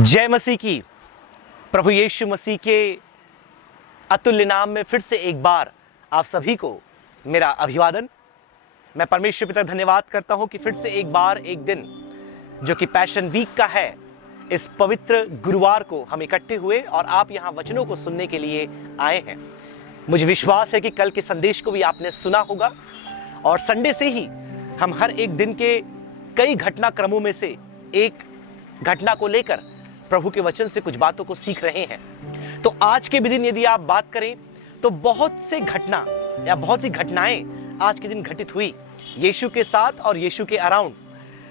जय मसीह की। प्रभु यीशु मसीह के अतुल्य नाम में फिर से एक बार आप सभी को मेरा अभिवादन। मैं परमेश्वर पिता धन्यवाद करता हूं कि फिर से एक बार एक दिन जो कि पैशन वीक का है, इस पवित्र गुरुवार को हम इकट्ठे हुए और आप यहां वचनों को सुनने के लिए आए हैं। मुझे विश्वास है कि कल के संदेश को भी आपने सुना होगा और संडे से ही हम हर एक दिन के कई घटनाक्रमों में से एक घटना को लेकर प्रभु के वचन से कुछ बातों को सीख रहे हैं। तो आज के भी दिन यदि आप बात करें तो बहुत से घटना या बहुत सी घटनाएं आज के दिन घटित हुई यीशु के साथ और यीशु के अराउंड,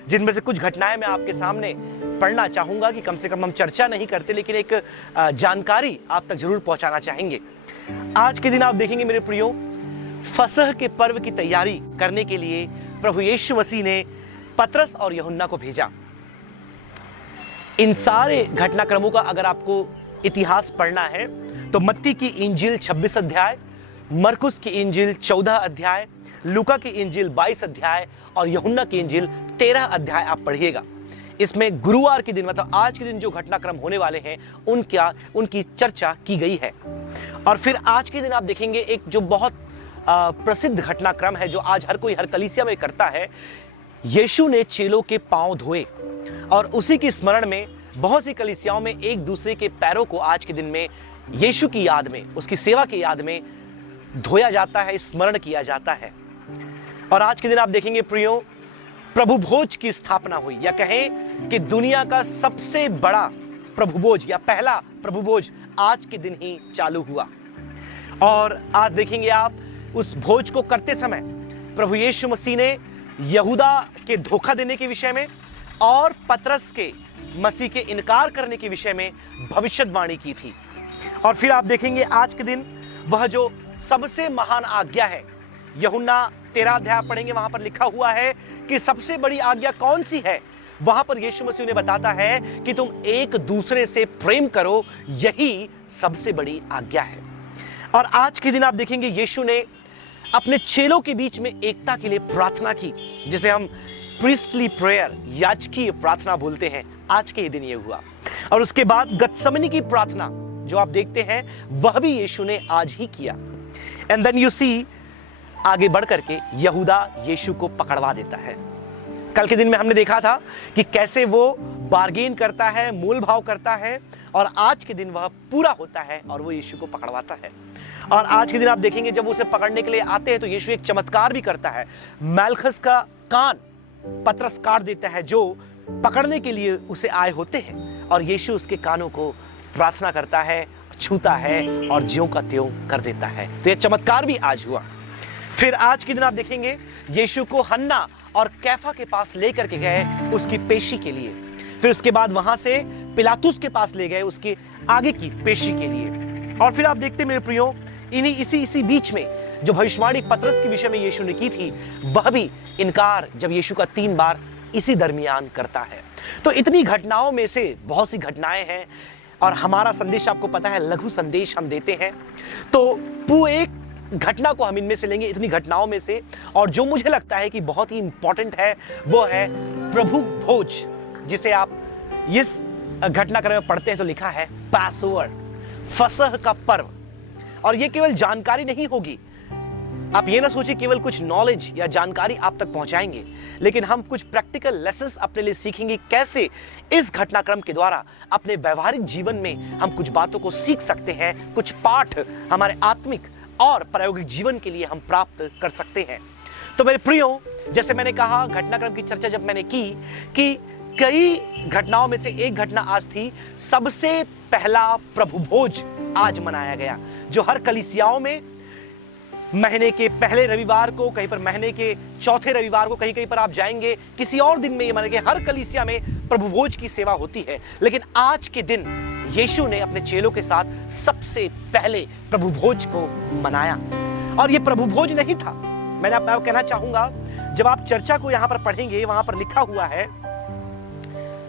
जिनमें से कुछ घटनाएं मैं आपके सामने पढ़ना चाहूंगा कि कम से कम हम चर्चा नहीं करते लेकिन एक जानकारी आप तक जरूर पहुंचाना चाहेंगे। आज के दिन आप देखेंगे मेरे प्रियो, फसह के पर्व की तैयारी करने के लिए प्रभु यीशु मसीह ने पतरस और यूहन्ना को भेजा। इन सारे घटनाक्रमों का अगर आपको इतिहास पढ़ना है तो मत्ती की इंजील 26 अध्याय, मरकुस की इंजील 14 अध्याय, लूका की इंजील 22 अध्याय और यूहन्ना की इंजील 13 अध्याय आप पढ़िएगा। इसमें गुरुवार के दिन मतलब आज के दिन जो घटनाक्रम होने वाले हैं उनकी चर्चा की गई है। और फिर आज के दिन आप देखेंगे एक जो बहुत प्रसिद्ध घटनाक्रम है जो आज हर कोई हर कलीसिया में करता है। यीशु ने चेलों के पांव धोए और उसी की स्मरण में बहुत सी कलीसियाओं में एक दूसरे के पैरों को आज के दिन में यीशु की याद में, उसकी सेवा की याद में धोया जाता है, स्मरण किया जाता है। और आज के दिन आप देखेंगे प्रियो, प्रभु भोज की स्थापना हुई, या कहें कि दुनिया का सबसे बड़ा प्रभु भोज या पहला प्रभु भोज आज के दिन ही चालू हुआ। और आज देखेंगे आप उस भोज को करते समय प्रभु यीशु मसीह ने यहूदा के धोखा देने के विषय में और पतरस के मसीह के इनकार करने के विषय में भविष्यवाणी की थी। और फिर आप देखेंगे आज के दिन वह जो सबसे महान आज्ञा है, यूहन्ना 13 अध्याय पढ़ेंगे, वहां पर लिखा हुआ है कि सबसे बड़ी आज्ञा कौन सी है। वहां पर यीशु मसीह ने बताता है कि तुम एक दूसरे से प्रेम करो, यही सबसे बड़ी आज्ञा है। और आज के दिन आप देखेंगे यीशु ने अपने चेलों के बीच में एकता के लिए प्रार्थना की, जिसे हम प्रीस्टली प्रेयर, याजकीय प्रार्थना बोलते हैं। आज के ही दिन ये हुआ। और उसके बाद गतसमनी की प्रार्थना जो आप देखते हैं वह भी यीशु ने आज ही किया। एंड देन यू सी, आगे बढ़ करके यहूदा यीशु को पकड़वा देता है। कल के दिन में हमने देखा था कि कैसे वो बार्गेन करता है, मोल भाव करता है, और आज के दिन वह पूरा होता है और वो यीशु को पकड़वाता है। और आज के दिन आप देखेंगे जब उसे पकड़ने के लिए आते हैं तो यीशु एक चमत्कार भी करता है। मालखस का कान पतरस काट देता है जो पकड़ने के लिए उसे आए होते हैं, और यीशु उसके कानों को प्रार्थना करता है, छूता है और ज्यों का त्यों कर देता है। तो यह चमत्कार भी आज हुआ। फिर आज के दिन आप देखेंगे यीशु को हन्ना और कैफा के पास लेकर के गए उसकी पेशी के लिए। फिर उसके बाद वहां से पिलातुस के पास ले गए उसके आगे की पेशी के लिए। और फिर आप देखते मेरे प्रियो, इसी बीच में जो भविष्यवाणी पतरस के विषय में यीशु ने की थी वह भी इनकार जब यीशु का 3 बार इसी दरमियान करता है। तो इतनी घटनाओं में से बहुत सी घटनाएं हैं और हमारा संदेश आपको पता है लघु संदेश हम देते हैं। तो एक घटना को हम इनमें से लेंगे, इतनी घटनाओं में से, और जो मुझे लगता है कि बहुत ही इंपॉर्टेंट है वो है प्रभु भोज, जिसे आप इस घटनाक्रम में पढ़ते हैं तो लिखा है पैसओवर, फसह का पर्व। और ये केवल जानकारी नहीं होगी, आप ये ना सोचिए केवल कुछ नॉलेज या जानकारी आप तक पहुंचाएंगे, लेकिन हम कुछ प्रैक्टिकल लेसन्स अपने लिए सीखेंगे कैसे इस घटनाक्रम के द्वारा अपने व्यवहारिक जीवन में हम कुछ बातों को सीख सकते हैं, कुछ पाठ हमारे आत्मिक और प्रायोगिक जीवन के लिए हम प्राप्त कर सकते हैं। तो मेरे प्रियो, जैसे मैंने कहा घटनाक्रम की चर्चा जब मैंने की कि कई घटनाओं में से एक घटना आज थी, सबसे पहला प्रभु भोज आज मनाया गया, जो हर कलीसियाओं में महीने के पहले रविवार को, कहीं पर महीने के चौथे रविवार को, कहीं पर आप जाएंगे किसी और दिन में ये मनाया गया। हर कलीसिया में प्रभु भोज की सेवा होती है, लेकिन आज के दिन यीशु ने अपने चेलों के साथ सबसे पहले प्रभु भोज को मनाया। और ये प्रभु भोज नहीं था, मैंने आपको कहना चाहूंगा, जब आप चर्चा को यहां पर पढ़ेंगे वहां पर लिखा हुआ है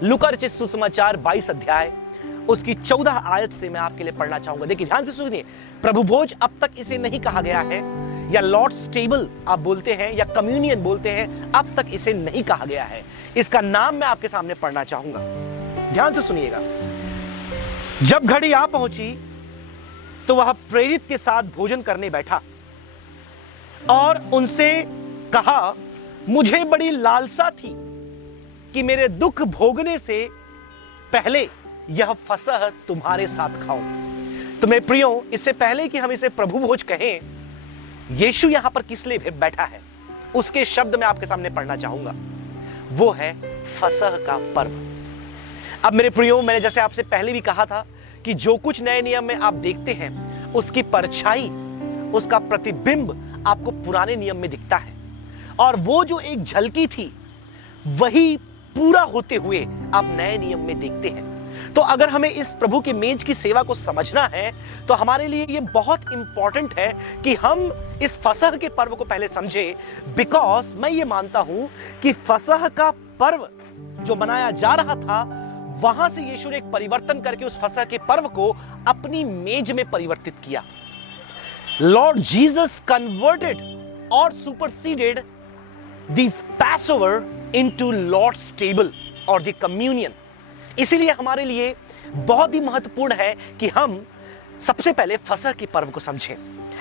लूका रचित सुसमाचार 22 अध्याय उसकी 14 आयत से मैं आपके लिए पढ़ना चाहूंगा। देखिए ध्यान से सुनिए, प्रभु भोज अब तक इसे नहीं कहा गया है, या लॉर्ड्स टेबल आप बोलते हैं या कम्युनियन बोलते हैं, अब तक इसे नहीं कहा गया है। इसका नाम मैं आपके सामने पढ़ना चाहूंगा। ध्यान से सुनिएगा। जब घड़ी आ पहुंची तो वह प्रेरित के साथ भोजन करने बैठा और उनसे कहा, मुझे बड़ी लालसा थी कि मेरे दुख भोगने से पहले यह फसह तुम्हारे साथ खाऊं। तो मेरे प्रियो, इससे पहले कि हम इसे प्रभु भोज कहें, यीशु यहां पर किस लिए बैठा है उसके शब्द मैं आपके सामने पढ़ना चाहूंगा। वो है फसह का पर्व। अब मेरे प्रियो, मैंने जैसे आपसे पहले भी कहा था कि जो कुछ नए नियम में आप देखते हैं उसकी परछाई, उसका प्रतिबिंब आपको पुराने नियम में दिखता है, और वो जो एक झलकी थी वही पूरा होते हुए आप नए नियम में देखते हैं। तो अगर हमें इस प्रभु की मेज की सेवा को समझना है तो हमारे लिए ये बहुत इंपॉर्टेंट है कि हम इस फसह के पर्व को पहले समझें, बिकॉज मैं ये मानता हूं कि फसह का पर्व जो मनाया जा रहा था, वहां से यीशु ने एक परिवर्तन करके उस फसह के पर्व को अपनी मेज में परिवर्तित किया। लॉर्ड जीसस कन्वर्टेड और superseded the Passover into Lord's table और द कम्युनियन। इसीलिए हमारे लिए बहुत ही महत्वपूर्ण है कि हम सबसे पहले फसह के पर्व को समझें।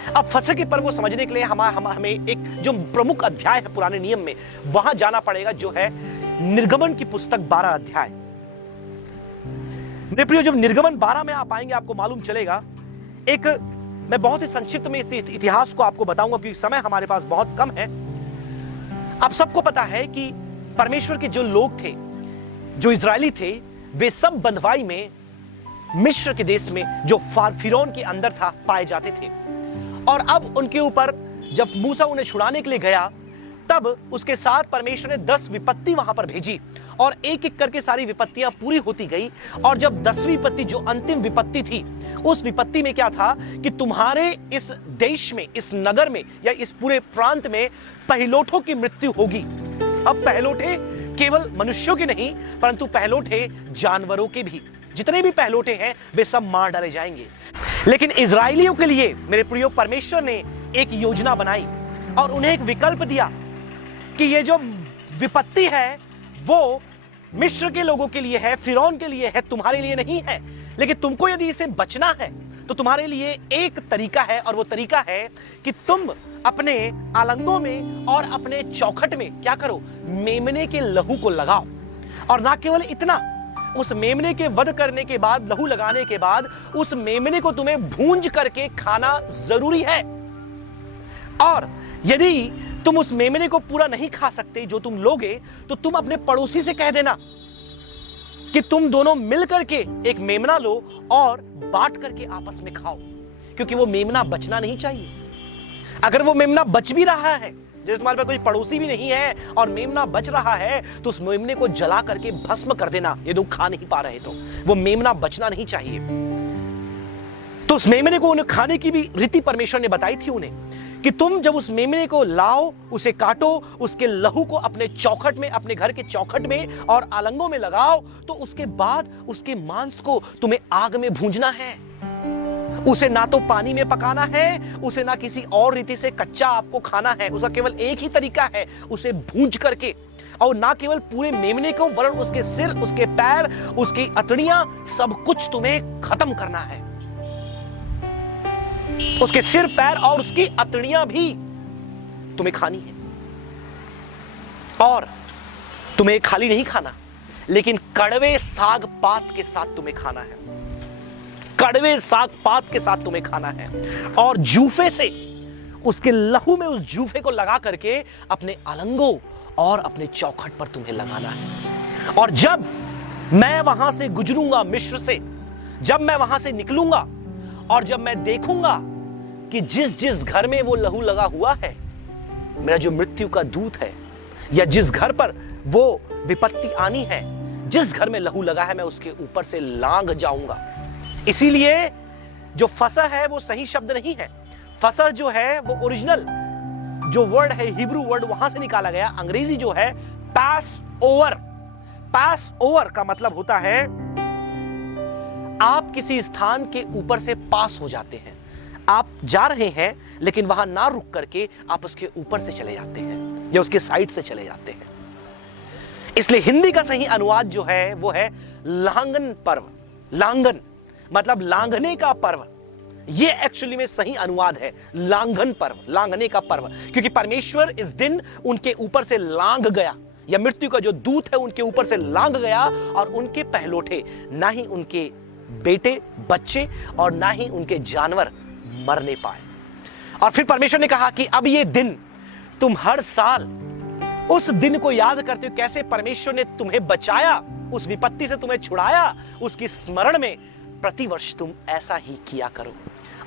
अब फसह के पर्व को समझने के लिए हमें एक जो प्रमुख अध्याय है पुराने नियम में, वहां जाना पड़ेगा, जो है निर्गमन की पुस्तक 12 अध्याय। मेरे प्रियो, जब निर्गमन 12 में आप आएंगे आपको मालूम चलेगा, मैं बहुत ही संक्षिप्त में इतिहास को आपको बताऊंगा क्योंकि समय हमारे पास बहुत कम है। आप सबको पता है कि परमेश्वर के जो लोग थे, जो इजरायली थे, वे सब बंधुआई में मिस्र के देश में जो फिरौन के अंदर था पाए जाते थे। और अब उनके ऊपर जब मूसा उन्हें छुड़ाने के लिए गया, तब उसके साथ परमेश्वर ने 10 विपत्ति वहां पर भेजी और एक एक करके सारी विपत्तियां पूरी होती गई। और जब 10वीं विपत्ति जो अंतिम विपत्ति थी, उस विपत्ति में क्या था कि तुम्हारे इस देश में, इस नगर में या इस पूरे प्रांत में पहिलोठों की मृत्यु होगी। अब पहलोठे केवल मनुष्यों के नहीं, परंतु पहलोठे जानवरों के भी, जितने भी पहलोठे हैं वे सब मार डाले जाएंगे। लेकिन इजराइलियों के लिए मेरे प्रियो, परमेश्वर ने एक योजना बनाई और उन्हें एक विकल्प दिया कि ये जो विपत्ति है वो मिस्र के लोगों के लिए है, फिरौन के लिए है, तुम्हारे लिए नहीं है। लेकिन तुमको यदि इसे बचना है तो तुम्हारे लिए एक तरीका है, और वो तरीका है कि तुम अपने आलंगों में और अपने चौखट में क्या करो, मेमने के लहू को लगाओ। और ना केवल इतना, उस मेमने के वध करने के बाद, लहू लगाने के बाद, उस मेमने को तुम्हें भूंज करके खाना जरूरी है। और यदि तुम उस मेमने को पूरा नहीं खा सकते जो तुम लोगे, तो तुम अपने पड़ोसी से कह देना कि तुम दोनों मिल करके एक मेमना लो और बांट करके आपस में खाओ, क्योंकि वो मेमना बचना नहीं चाहिए। अगर वो मेमना बच भी रहा है, जैसे तुम्हारे पास कोई पड़ोसी भी नहीं है और मेमना बच रहा है, तो उस मेमने को जला करके भस्म कर देना। ये तुम खा नहीं पा रहे तो वो मेमना बचना नहीं चाहिए। तो उस मेमने को उन्हें खाने की भी रीति परमेश्वर ने बताई थी उन्हें, कि तुम जब उस मेमने को लाओ, उसे काटो, उसके लहू को अपने चौखट में, अपने घर के चौखट में और आलंगों में लगाओ, तो उसके बाद उसके मांस को तुम्हें आग में भूंजना है। उसे ना तो पानी में पकाना है, उसे ना किसी और रीति से कच्चा आपको खाना है। उसका केवल एक ही तरीका है, उसे भूंज करके। और ना केवल पूरे मेमने को, वरन उसके सिर, उसके पैर, उसकी अतड़ियां, सब कुछ तुम्हें खत्म करना है। उसके सिर, पैर और उसकी अतड़ियां भी तुम्हें खानी है। और तुम्हें खाली नहीं खाना, लेकिन कड़वे साग पात के साथ तुम्हें खाना है। कड़वे साग पात के साथ तुम्हें खाना है। और जूफे से, उसके लहू में उस जूफे को लगा करके अपने अलंगों और अपने चौखट पर तुम्हें लगाना है। और जब मैं वहां से गुजरूंगा मिस्र से, जब मैं वहां से निकलूंगा और जब मैं देखूंगा कि जिस जिस घर में वो लहू लगा हुआ है, मेरा जो मृत्यु का दूत है, या जिस घर पर वो विपत्ति आनी है, जिस घर में लहू लगा है, मैं उसके ऊपर से लांघ जाऊंगा। इसीलिए जो फसह है वो सही शब्द नहीं है। फसह जो है वो ओरिजिनल जो वर्ड है, हिब्रू वर्ड, वहां से निकाला गया। अंग्रेजी जो है पास ओवर। पास ओवर का मतलब होता है आप किसी स्थान के ऊपर से पास हो जाते हैं। आप जा रहे हैं लेकिन वहां ना रुक करके आप उसके ऊपर से चले जाते हैं या उसके साइड से चले जाते हैं। इसलिए हिंदी का सही अनुवाद जो है वो है लांघन पर्व। लांघन मतलब लांघने का पर्व, ये एक्चुअली में सही अनुवाद है, लांघन पर्व, लांघने का पर्व। क्योंकि परमेश्वर इस दिन उनके ऊपर से लांघ गया, या मृत्यु का जो दूत है उनके ऊपर से लांघ गया, और उनके पहलौठे, ना ही उनके बेटे बच्चे और ना ही उनके जानवर मरने पाए। और फिर परमेश्वर ने कहा कि अब ये दिन तुम हर साल उस दिन को याद करते हो, कैसे परमेश्वर ने तुम्हें बचाया, उस विपत्ति से तुम्हें छुड़ाया, उसकी स्मरण में प्रतिवर्ष तुम ऐसा ही किया करो।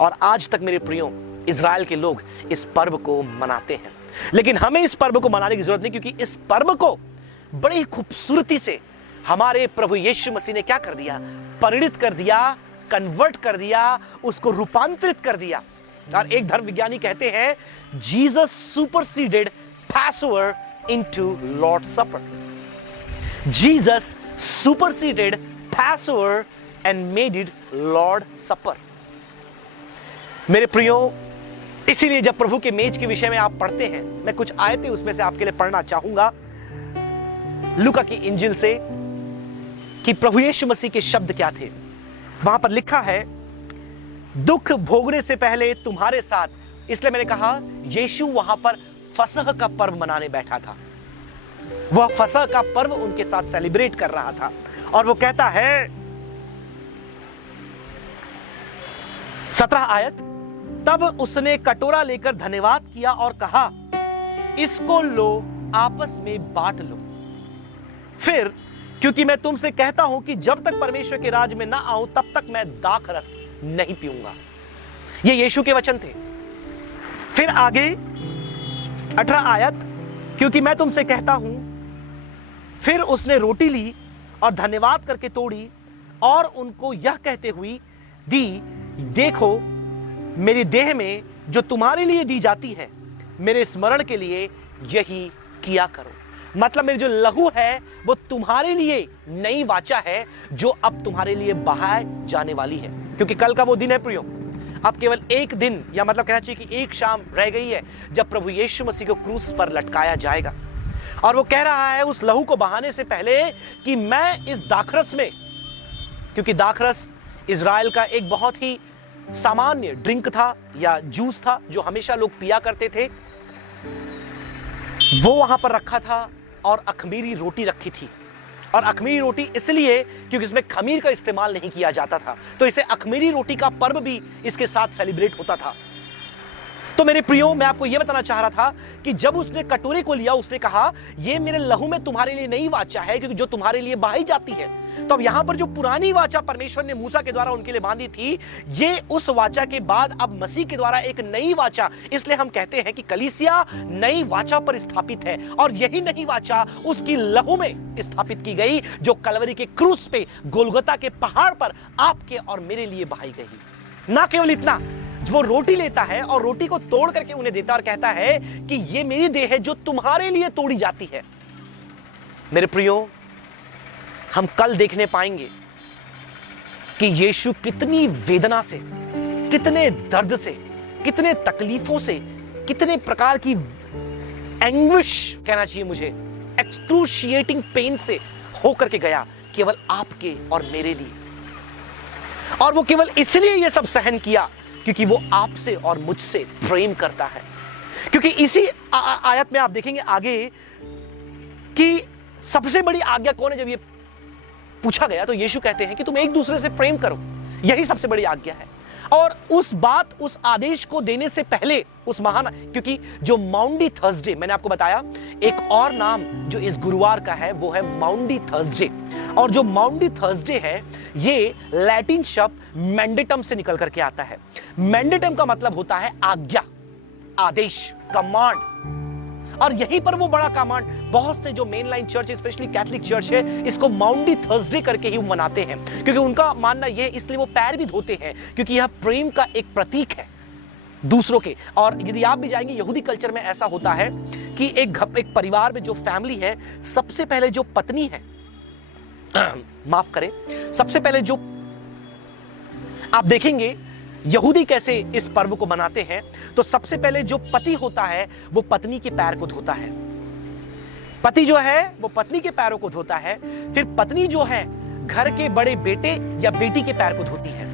और आज तक मेरे प्रियो, इज़राइल के लोग इस पर्व को मनाते हैं। लेकिन हमें इस पर्व को मनाने की जरूरत नहीं, क्योंकि इस पर्व को बड़ी खूबसूरती से हमारे प्रभु यीशु मसीह ने क्या कर दिया, परिणित कर दिया, कन्वर्ट कर दिया, उसको रूपांतरित कर दिया। और एक धर्म विज्ञानी कहते हैं, Jesus superseded Passover into Lord supper. Jesus superseded Passover and made it Lord supper. मेरे प्रियो, इसीलिए जब प्रभु के मेज के विषय में आप पढ़ते हैं, मैं कुछ आयतें उसमें से आपके लिए पढ़ना चाहूंगा लूका की इंजिल से, कि प्रभु यीशु मसीह के शब्द क्या थे। वहां पर लिखा है, दुख भोगने से पहले तुम्हारे साथ, इसलिए मैंने कहा यीशु वहां पर फसह का पर्व मनाने बैठा था। वह फसह का पर्व उनके साथ सेलिब्रेट कर रहा था। और वो कहता है 17 आयत, तब उसने कटोरा लेकर धन्यवाद किया और कहा, इसको लो, आपस में बांट लो। फिर, क्योंकि मैं तुमसे कहता हूं कि जब तक परमेश्वर के राज में ना आऊं तब तक मैं दाखरस नहीं पीऊंगा। ये यीशु के वचन थे। फिर आगे 18 आयत, क्योंकि मैं तुमसे कहता हूं, फिर उसने रोटी ली और धन्यवाद करके तोड़ी और उनको यह कहते हुए दी, देखो मेरी देह में जो तुम्हारे लिए दी जाती है, मेरे स्मरण के लिए यही किया करो। मतलब मेरी जो लहू है वो तुम्हारे लिए नई वाचा है, जो अब तुम्हारे लिए बहाए जाने वाली है। क्योंकि कल का वो दिन है प्रियो, अब केवल एक दिन, या मतलब कहना चाहिए कि एक शाम रह गई है जब प्रभु यीशु मसीह को क्रूस पर लटकाया जाएगा। और वो कह रहा है उस लहू को बहाने से पहले कि मैं इस दाखरस में, क्योंकि दाखरस इज़राइल का एक बहुत ही सामान्य ड्रिंक था या जूस था जो हमेशा लोग पिया करते थे, वो वहां पर रखा था, और अखमीरी रोटी रखी थी। और अखमीरी रोटी इसलिए क्योंकि इसमें खमीर का इस्तेमाल नहीं किया जाता था, तो इसे अखमीरी रोटी का पर्व भी इसके साथ सेलिब्रेट होता था। तो मेरे प्रियो, मैं आपको यह बताना चाह रहा था कि जब उसने कटोरे को लिया, उसने कहा, यह मेरे लहू में तुम्हारे लिए नई वाचा है, क्योंकि जो तुम्हारे लिए बहाई जाती है। तो अब यहां पर जो पुरानी वाचा परमेश्वर ने मूसा के द्वारा उनके लिए बांधी थी, ये उस वाचा के बाद अब मसीह के द्वारा एक नई वाचा, इसलिए हम कहते हैं कि कलीसिया नई वाचा पर स्थापित है, और यही नई वाचा उसकी लहू में स्थापित की गई, जो कलवरी के क्रूस पे, गोलगोता के पहाड़ पर आपके और मेरे लिए बहाई गई। ना केवल इतना, वो रोटी लेता है और रोटी को तोड़ करके उन्हें देता और कहता है कि ये मेरी देह है जो तुम्हारे लिए तोड़ी जाती है। मेरे प्रियो, हम कल देखने पाएंगे कि यीशु कितनी वेदना से, कितने दर्द से, कितने तकलीफों से, कितने प्रकार की एंग्विश कहना चाहिए मुझे, एक्सक्रूशिएटिंग पेन से होकर के गया, केवल आपके और मेरे लिए। और वो केवल इसलिए ये सब सहन किया क्योंकि वो आपसे और मुझसे प्रेम करता है। क्योंकि इसी आयत में आप देखेंगे आगे कि सबसे बड़ी आज्ञा कौन है। जब ये पूछा गया तो यीशु कहते हैं कि तुम एक दूसरे से प्रेम करो, यही सबसे बड़ी आज्ञा है। और उस आदेश को देने से पहले उस महान, क्योंकि जो माउंडी थर्सडे, मैंने आपको बताया एक और नाम जो इस गुरुवार का है वो है माउंडी थर्सडे। और जो माउंडी थर्सडे है ये लैटिन शब्द मैंडेटम से निकल करके आता है। मैंडेटम का मतलब होता है आज्ञा, आदेश, कमांड। और यहीं पर वो बड़ा कमांड, बहुत से जो main line church, specially Catholic church है, इसको माउंडी थर्सडे करके ही मनाते हैं, क्योंकि उनका मानना यह है, इसलिए वो पैर भी धोते हैं, क्योंकि यह प्रेम का एक प्रतीक है दूसरों के। और यदि आप भी जाएंगे यहूदी कल्चर में ऐसा होता है कि एक परिवार में जो फैमिली है, सबसे पहले जो पत्नी है माफ करें, सबसे पहले जो आप देखेंगे यहूदी कैसे इस पर्व को मनाते हैं, तो सबसे पहले जो पति होता है वो पत्नी के पैर को धोता है। पति जो है वो पत्नी के पैरों को धोता है, फिर पत्नी जो है घर के बड़े बेटे या बेटी के पैर को धोती है,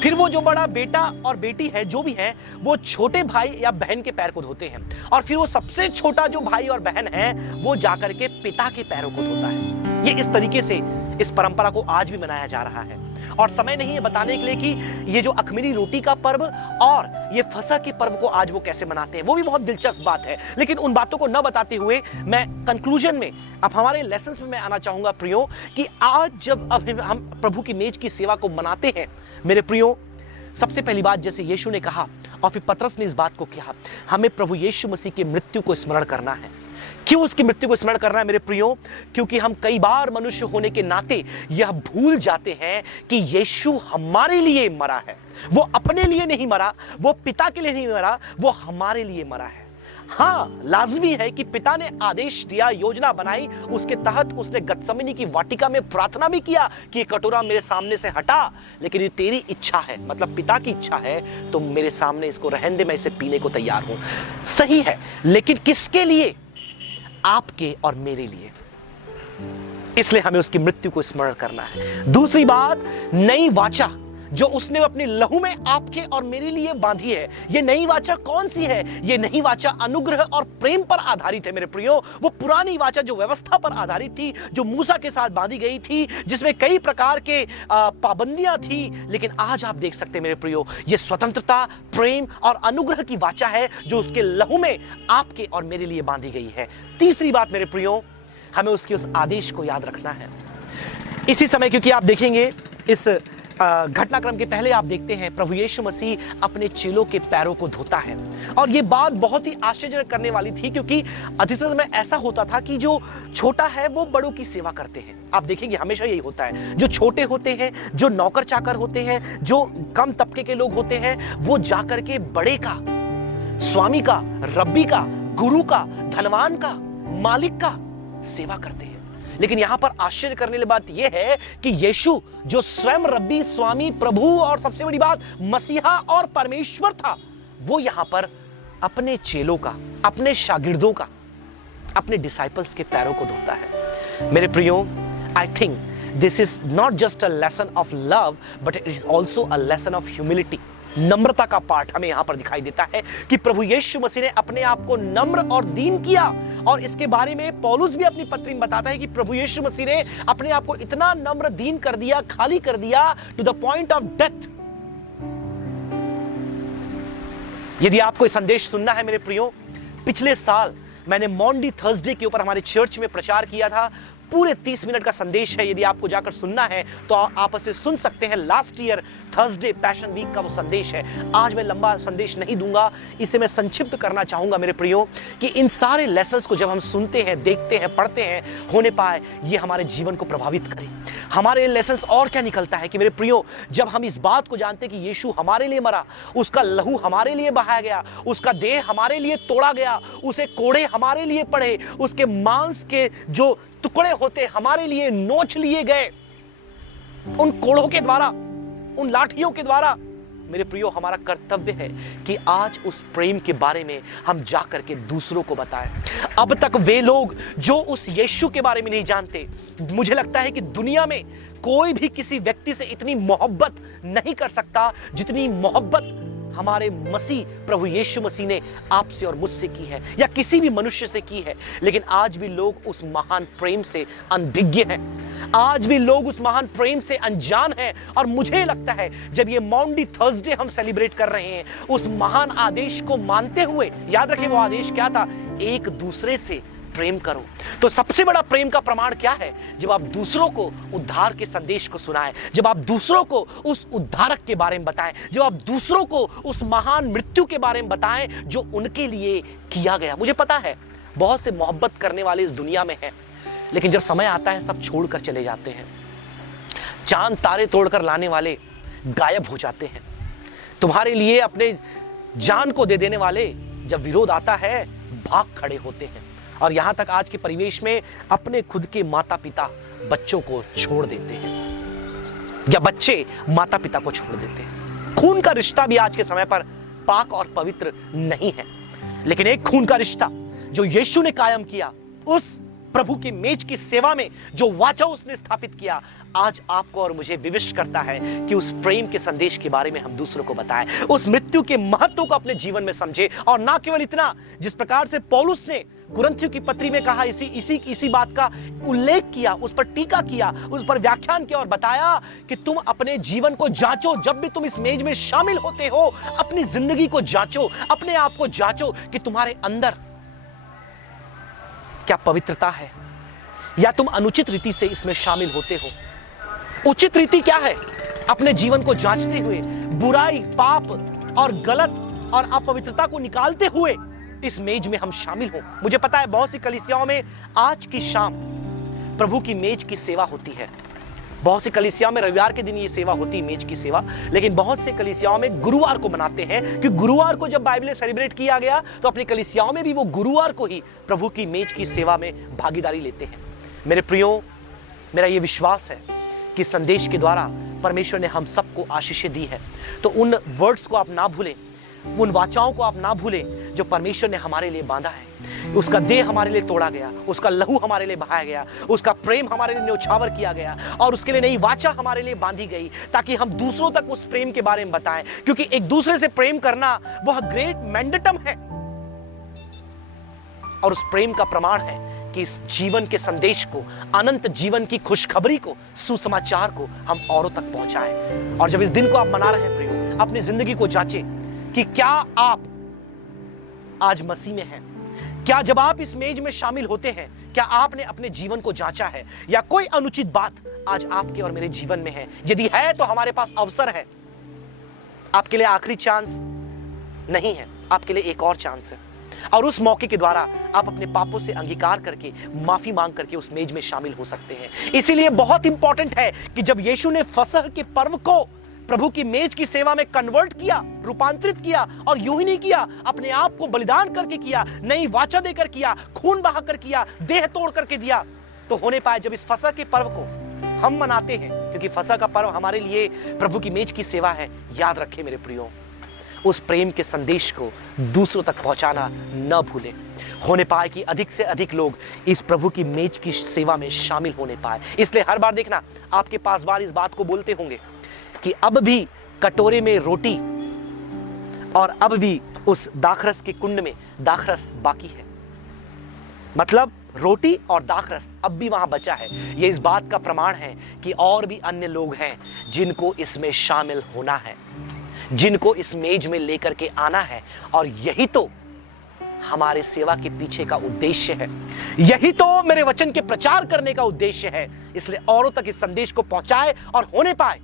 फिर वो जो बड़ा बेटा और बेटी है जो भी है वो छोटे भाई या बहन के पैर को धोते हैं, और फिर वो सबसे छोटा जो भाई और बहन है वो जाकर के पिता के पैरों को धोता है। ये इस तरीके से इस परंपरा को आज भी मनाया जा रहा है। और समय नहीं है बताने के लिए कि ये जो अखमीरी रोटी का पर्व और ये फसह के पर्व को आज वो कैसे मनाते हैं, वो भी बहुत दिलचस्प बात है। लेकिन उन बातों को न बताते हुए मैं कंक्लूजन में अब हमारे लेसन्स में मैं आना चाहूंगा प्रियो, कि आज जब अब हम प्रभु की मेज की सेवा को मनाते हैं मेरे प्रियो, सबसे पहली बात जैसे यीशु ने कहा और फिर पतरस ने इस बात को कहा, हमें प्रभु यीशु मसीह की मृत्यु को स्मरण करना है। क्यों उसकी मृत्यु को स्मरण करना है मेरे प्रियो? क्योंकि हम कई बार मनुष्य होने के नाते यह भूल जाते हैं कि यीशु हमारे लिए मरा है। वो अपने लिए नहीं मरा, वो पिता के लिए नहीं मरा, वो हमारे लिए मरा है। हाँ, लाजमी है कि पिता ने आदेश दिया, योजना बनाई, उसके तहत उसने गतसमनी की वाटिका में प्रार्थना भी किया कि ये कटोरा मेरे सामने से हटा, लेकिन ये तेरी इच्छा है, मतलब पिता की इच्छा है, तो मेरे सामने इसको रहने दे, मैं इसे पीने को तैयार हूं। सही है, लेकिन किसके लिए? आपके और मेरे लिए। इसलिए हमें उसकी मृत्यु को स्मरण करना है। दूसरी बात, नई वाचा जो उसने अपने लहू में आपके और मेरे लिए बांधी है। ये नई वाचा कौन सी है? ये नई वाचा अनुग्रह और प्रेम पर आधारित है मेरे प्रियो। वो पुरानी वाचा जो व्यवस्था पर आधारित थी, जो मूसा के साथ बांधी गई थी, जिसमें कई प्रकार के पाबंदियां थी, लेकिन आज आप देख सकते हैं मेरे प्रियो, ये स्वतंत्रता, प्रेम और अनुग्रह की वाचा है जो उसके लहू में आपके और मेरे लिए बांधी गई है। तीसरी बात मेरे प्रियो, हमें उसके उस आदेश को याद रखना है। इसी समय, क्योंकि आप देखेंगे इस घटनाक्रम के पहले आप देखते हैं प्रभु यीशु मसीह अपने चेलों के पैरों को धोता है, और यह बात बहुत ही आश्चर्य करने वाली थी, क्योंकि अधिकतर समय ऐसा होता था कि जो छोटा है वो बड़ों की सेवा करते हैं। आप देखेंगे हमेशा यही होता है, जो छोटे होते हैं, जो नौकर चाकर होते हैं, जो कम तबके के लोग होते हैं, वो जाकर के बड़े का, स्वामी का, रब्बी का, गुरु का, धनवान का, मालिक का सेवा करते हैं। लेकिन यहां पर आश्चर्य करने वाली बात यह है कि यीशु जो स्वयं रब्बी, स्वामी, प्रभु और सबसे बड़ी बात मसीहा और परमेश्वर था, वो यहां पर अपने चेलों का, अपने शागिर्दों का, अपने डिसाइपल्स के पैरों को धोता है। मेरे प्रियो, I think this is not just a lesson of love, but it is also a lesson of humility. नम्रता का पाठ हमें यहां पर दिखाई देता है कि प्रभु यीशु मसीह ने अपने आप को नम्र और दीन किया, और इसके बारे में पौलुस भी अपनी पत्री में बताता है कि प्रभु यीशु मसीह ने अपने आप को इतना नम्र, दीन कर दिया, खाली कर दिया, to the point of death. यदि आपको संदेश सुनना है मेरे प्रियो, पिछले साल मैंने मॉन्डी थर्सडे के ऊपर हमारे चर्च में प्रचार किया था। पूरे 30 मिनट का संदेश है, यदि आपको जाकर सुनना है तो आप उसे सुन सकते हैं। Last year Thursday passion week का वो संदेश है। आज मैं लंबा संदेश नहीं दूंगा, इसे मैं संक्षिप्त करना चाहूंगा मेरे प्रियो, कि इन सारे लेसन्स को जब हम सुनते हैं, देखते हैं, पढ़ते हैं, होने पाए ये हमारे जीवन को प्रभावित करे। हमारे लेसन्स और क्या निकलता है कि मेरे प्रियो, जब हम इस बात को जानते हैं कि यीशु हमारे लिए मरा, उसका लहू हमारे लिए बहाया गया, उसका देह हमारे लिए तोड़ा गया, उसे कोड़े हमारे लिए पड़े, उसके मांस के जो टुकड़े होते हमारे लिए नोच लिए गए, उन कोड़ों के द्वारा, उन लाठियों के द्वारा। मेरे प्रियो, हमारा कर्तव्य है कि आज उस प्रेम के बारे में हम जाकर के दूसरों को बताएं। अब तक वे लोग जो उस यीशु के बारे में नहीं जानते, मुझे लगता है कि दुनिया में कोई भी किसी व्यक्ति से इतनी मोहब्बत नहीं कर सकता जितनी मोहब्बत हमारे मसीह प्रभु यीशु मसीह ने आपसे और मुझसे की है, या किसी भी मनुष्य से की है। लेकिन आज भी लोग उस महान प्रेम से अनभिज्ञ हैं, आज भी लोग उस महान प्रेम से अनजान हैं। और मुझे लगता है जब ये मॉन्डी थर्सडे हम सेलिब्रेट कर रहे हैं, उस महान आदेश को मानते हुए, याद रखिए वो आदेश क्या था? एक दूसरे से प्रेम करो। तो सबसे बड़ा प्रेम का प्रमाण क्या है? जब आप दूसरों को उद्धार के संदेश को सुनाएं, जब आप दूसरों को उस उद्धारक के बारे में बताएं, जब आप दूसरों को उस महान मृत्यु के बारे में बताएं जो उनके लिए किया गया। मुझे पता है बहुत से मोहब्बत करने वाले इस दुनिया में हैं, लेकिन जब समय आता है सब छोड़कर चले जाते हैं। चांद तारे तोड़कर लाने वाले गायब हो जाते हैं। तुम्हारे लिए अपने जान को दे देने वाले जब विरोध आता है भाग खड़े होते हैं। और यहां तक आज के परिवेश में अपने खुद के माता पिता बच्चों को छोड़ देते हैं, या बच्चे माता पिता को छोड़ देते हैं। खून का रिश्ता भी आज के समय पर पाक और पवित्र नहीं है, लेकिन एक खून का रिश्ता जो यीशु ने कायम किया, उस प्रभु के मेज की सेवा में जो वाचा उसने स्थापित किया, आज आपको और मुझे विविष्ट करता है कि उस प्रेम के संदेश के बारे में हम दूसरों को बताएं, उस मृत्यु के महत्व को अपने जीवन में समझे। और ना केवल इतना, जिस प्रकार से पौलुस ने कुरिन्थियों की पत्री में कहा, इसी बात का उल्लेख किया, उस पर टीका किया, उस पर व्याख्यान किया और बताया कि तुम अपने जीवन को जांचो। जब भी तुम इस मेज में शामिल होते हो, अपनी जिंदगी को जांचो, अपने आप को जांचो कि तुम्हारे अंदर क्या पवित्रता है, या तुम अनुचित रीति से इसमें शामिल होते हो। उचित रीति क्या है? अपने जीवन को जांचते हुए, बुराई, पाप और गलत और अपवित्रता को निकालते हुए इस मेज में हम शामिल हो। मुझे पता है बहुत सी कलीसियाओं में आज की शाम प्रभु की मेज की सेवा होती है। बहुत सी कलीसियाओं में रविवार के दिन ये सेवा होती है, मेज की सेवा। लेकिन बहुत से कलीसियाओं में गुरुवार को मनाते हैं, कि गुरुवार को जब बाइबल सेलिब्रेट किया गया तो अपनी कलीसियाओं में भी वो गुरुवार को ही प्रभु की मेज की सेवा में भागीदारी लेते हैं। मेरे प्रियो, मेरा ये विश्वास है कि संदेश के द्वारा परमेश्वर ने हम सबको आशीषें दी है। तो उन वर्ड्स को आप ना भूलें, उन वाचाओं को आप ना भूलें जो परमेश्वर ने हमारे लिए बांधा है। उसका देह हमारे लिए तोड़ा गया, उसका लहू हमारे लिए बहाया गया, उसका प्रेम हमारे लिए न्योछावर किया गया और उसके लिए नई वाचा हमारे लिए बांधी गई, ताकि हम दूसरों तक उस प्रेम के बारे में बताएं। क्योंकि एक दूसरे से प्रेम करना वह ग्रेट मैंडेटम है, और उस प्रेम का प्रमाण है कि इस जीवन के संदेश को, अनंत जीवन की खुशखबरी को, सुसमाचार को हम औरों तक पहुंचाएं। और जब इस दिन को आप मना रहे हैं प्रियो, अपनी जिंदगी को जांचें कि क्या आप आज मसीह में हैं। क्या जब आप इस मेज में शामिल होते हैं, क्या आपने अपने जीवन को जांचा है, या कोई अनुचित बात आज आपके और मेरे जीवन में है? यदि है तो हमारे पास अवसर है। आपके लिए आखिरी चांस नहीं है, आपके लिए एक और चांस है, और उस मौके के द्वारा आप अपने पापों से अंगीकार करके, माफी मांग करके उस मेज में शामिल हो सकते हैं। इसीलिए बहुत इंपॉर्टेंट है कि जब यीशु ने फसह के पर्व को प्रभु की मेज की सेवा में कन्वर्ट किया, रूपांतरित किया, और यूं ही नहीं किया, अपने आप को बलिदान करके किया, नई वाचा देकर किया, खून बहाकर किया, देह तोड़ करके दिया, तो होने पाए जब इस फसह के पर्व को हम मनाते हैं, क्योंकि फसह का पर्व हमारे लिए प्रभु की मेज की सेवा है। याद रखें मेरे प्रियो, उस प्रेम के संदेश को दूसरों तक पहुंचाना न भूलें। होने पाए कि अधिक से अधिक लोग इस प्रभु की मेज की सेवा में शामिल होने पाए। इसलिए हर बार देखना, आपके पासवान इस बात को बोलते होंगे कि अब भी कटोरे में रोटी और अब भी उस दाखरस के कुंड में दाखरस बाकी है। मतलब रोटी और दाखरस अब भी वहां बचा है। यह इस बात का प्रमाण है कि और भी अन्य लोग हैं जिनको इसमें शामिल होना है, जिनको इस मेज में लेकर के आना है। और यही तो हमारे सेवा के पीछे का उद्देश्य है, यही तो मेरे वचन के प्रचार करने का उद्देश्य है। इसलिए औरों तक इस संदेश को पहुंचाए और होने पाए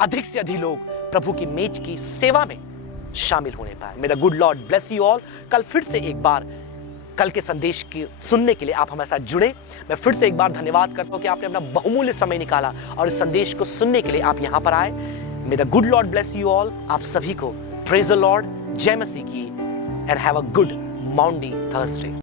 अधिक से अधिक लोग प्रभु की मेज की सेवा में शामिल होने पाए। मे the good Lord bless you all. कल फिर से एक बार कल के संदेश की सुनने के लिए आप हमारे साथ जुड़े। मैं फिर से एक बार धन्यवाद करता हूं कि आपने अपना बहुमूल्य समय निकाला और इस संदेश को सुनने के लिए आप यहां पर आए। May the good Lord bless you all. आप सभी को प्रेज द लॉर्ड, जय मसीह की, and have a good Maundy Thursday.